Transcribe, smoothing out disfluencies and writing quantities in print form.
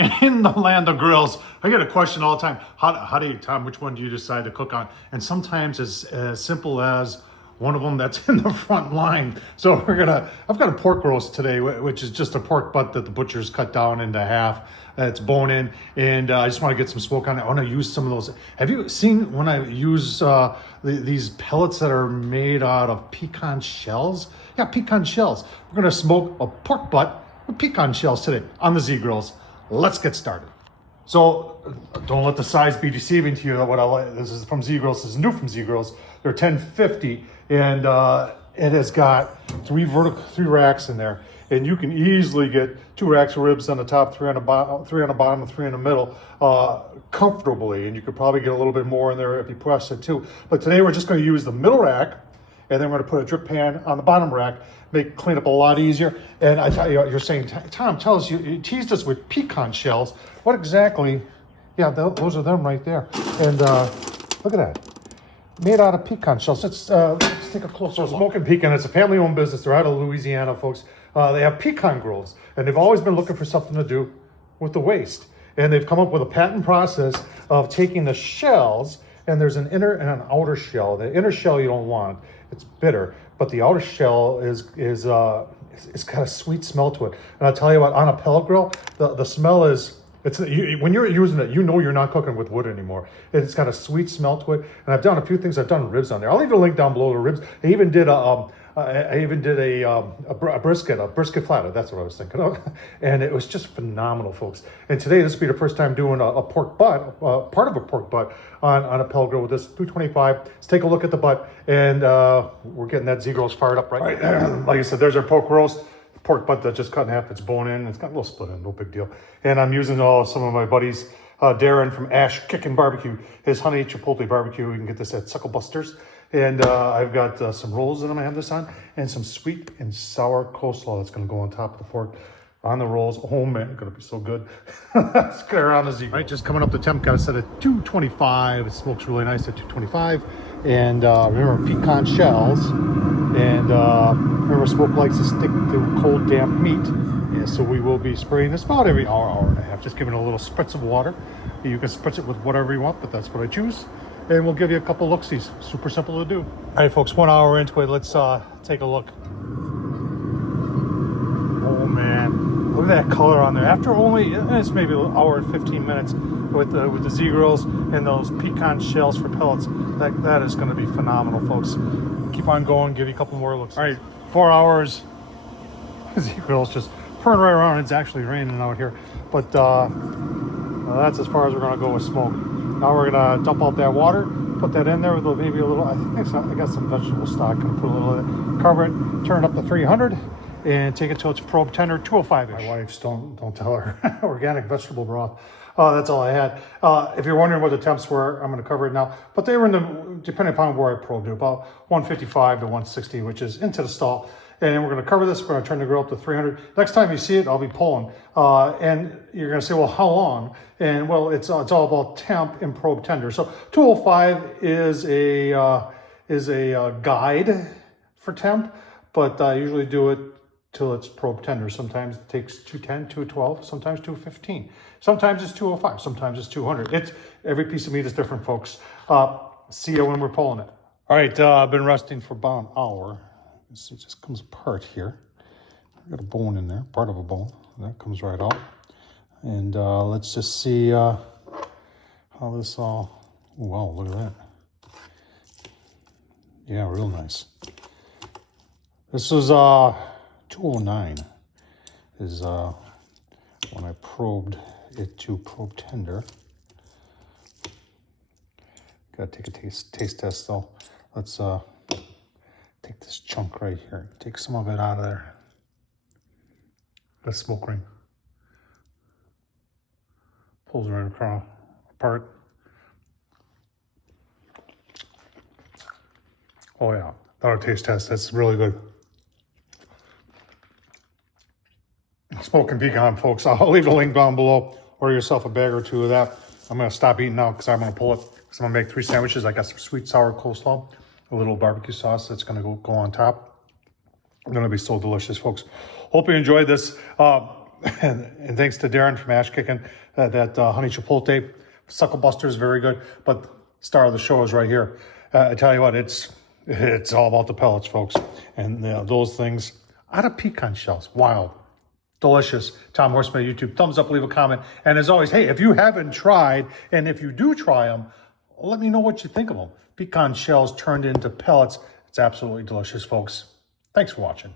In the land of grills, I get a question all the time. How do you, Tom, which one do you decide to cook on? And sometimes it's as simple as one of them that's in the front line. So I've got a pork roast today, which is just a pork butt that the butcher's cut down into half. It's bone in, and I just want to get some smoke on it. I want to use some of those. Have you seen when I use these pellets that are made out of pecan shells? Yeah, pecan shells. We're going to smoke a pork butt with pecan shells today on the Z-Grills. Let's get started. So don't let the size be deceiving to you. What I like, this is from Z-Grills. This is new from Z-Grills. They're 1050, and it has got three racks in there, and you can easily get 2 racks of ribs on the top, 3 on the bottom, 3 on the bottom, and 3 in the middle, comfortably. And you could probably get a little bit more in there if you press it too. But today we're just going to use the middle rack, and then we're going to put a drip pan on the bottom rack, make cleanup a lot easier. And I tell you, you're saying, Tom, tell us, you teased us with pecan shells. What exactly? Yeah, those are them right there. And look at that, made out of pecan shells. Let's take a closer look. Smokin Pecan, it's a family-owned business. They're out of Louisiana, folks. They have pecan grills, and they've always been looking for something to do with the waste. And they've come up with a patent process of taking the shells, and there's an inner and an outer shell. The inner shell you don't want. It's bitter, but the outer shell it's got a sweet smell to it. And I'll tell you what, on a pellet grill, the smell is, when you're using it, you know you're not cooking with wood anymore. It's got a sweet smell to it. And I've done a few things. I've done ribs on there. I'll leave a link down below to ribs. I even did a brisket flatter. That's what I was thinking of. And it was just phenomenal, folks. And today, this will be the first time doing a pork butt, part of a pork butt on a pellet grill with this 225. Let's take a look at the butt, and we're getting that Z-Grills fired up right now. Like I said, there's our pork roast. Pork butt that just cut in half, it's bone in. It's got a little split in, no big deal. And I'm using some of my buddies, Darren from Ash Kickin' Barbecue, his honey chipotle barbecue. You can get this at Suckle Busters. And I've got some rolls that I'm gonna have this on, and some sweet and sour coleslaw that's gonna go on top of the fork on the rolls. Oh man, it's gonna be so good. Let's get around the Z-Grill. Right, just coming up the temp, got it set at 225. It smokes really nice at 225. And remember, pecan shells. And remember, smoke likes to stick to cold, damp meat. And so we will be spraying this about every hour and a half. Just giving it a little spritz of water. You can spritz it with whatever you want, but that's what I choose. And we'll give you a couple look-sees. Super simple to do. All right, folks, 1 hour into it. Let's take a look. Oh man, look at that color on there. After only, it's maybe an hour and 15 minutes with the Z-Grills and those pecan shells for pellets, that is going to be phenomenal, folks. Keep on going, give you a couple more looks. All right, 4 hours. Z-Grills just pouring right around. It's actually raining out here, but that's as far as we're going to go with smoke. Now we're going to dump out that water, put that in there with maybe a little, I got some vegetable stock. Going to put a little of it, cover it, turn it up to 300, and take it till it's probe tender, 205-ish. My wife's, don't tell her. Organic vegetable broth. That's all I had. If you're wondering what the temps were, I'm going to cover it now. But they were depending upon where I probed it, about 155 to 160, which is into the stall. And we're going to cover this. We're going to turn the grill up to 300. Next time you see it, I'll be pulling. And you're going to say, well, how long? And well, it's all about temp and probe tender. So 205 is a guide for temp, but I usually do it till it's probe tender. Sometimes it takes 210, 212, sometimes 215. Sometimes it's 205, sometimes it's 200. Every piece of meat is different, folks. See you when we're pulling it. All right, I've been resting for about an hour. See, it just comes apart here. I've got a bone in there, part of a bone. That comes right out. And let's just see how this all, oh, wow, look at that. Yeah, real nice. This is 209 is when I probed it to probe tender. Gotta take a taste test though. Let's take this chunk right here. Take some of it out of there. The smoke ring. Pulls right across, apart. Oh yeah, that'll taste test. That's really good. Smokin Pecan, folks. I'll leave the link down below. Order yourself a bag or two of that. I'm going to stop eating now because I'm going to pull it. Because I'm going to make 3 sandwiches. I got some sweet sour coleslaw, a little barbecue sauce that's going to go on top. It's going to be so delicious, folks. Hope you enjoyed this. And thanks to Darren from Ash Kicking, that honey chipotle suckle buster is very good. But star of the show is right here. I tell you what, it's all about the pellets, folks. And those things out of pecan shells, wild, delicious. Tom Horsman YouTube, thumbs up, leave a comment. And as always, hey, if you haven't tried, and if you do try them, let me know what you think of them. Pecan shells turned into pellets. It's absolutely delicious, folks. Thanks for watching.